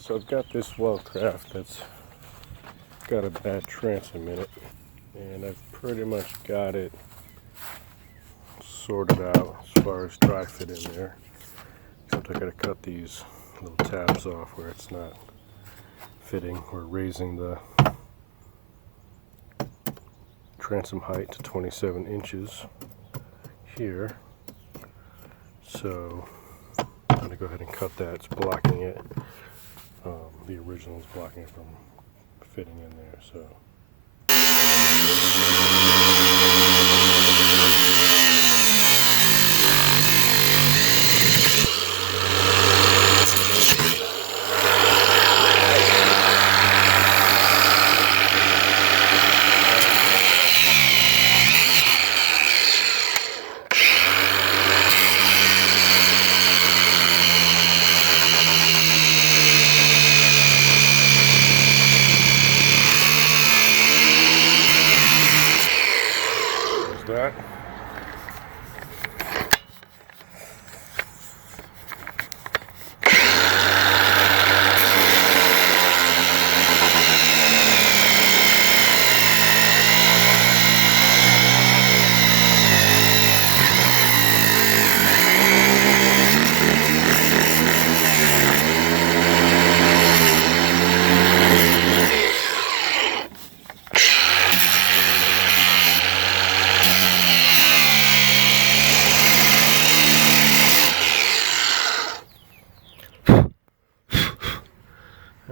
So I've got this wellcraft that's got a bad transom in it, and I've pretty much got it sorted out as far as dry fit in there. Except I gotta cut these little tabs off where it's not fitting. We're raising the transom height to 27 inches here. So I'm going to go ahead and cut that. It's blocking it. The original is blocking it from fitting in there. So that.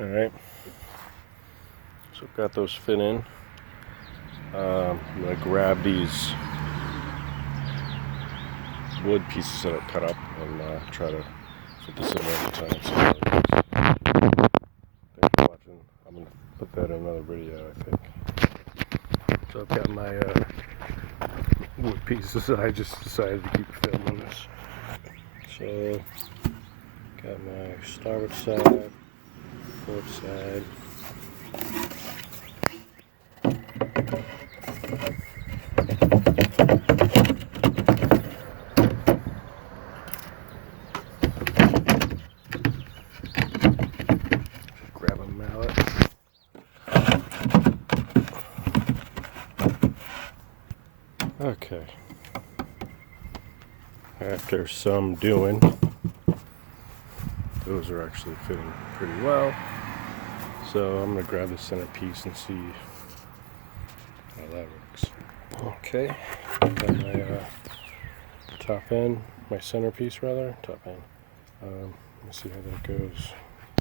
Alright, so I've got those fit in. I'm going to grab these wood pieces that I cut up and try to fit this in every time. So thanks for watching. I'm going to put that in another video, I think. So I've got my wood pieces. I just decided to keep filming this. So got my starboard side, port side. Grab a mallet. Okay. After some doing, those are actually fitting pretty well. So I'm going to grab the center piece and see how that works. Okay, got my top end, my center piece rather, top end. Let's see how that goes.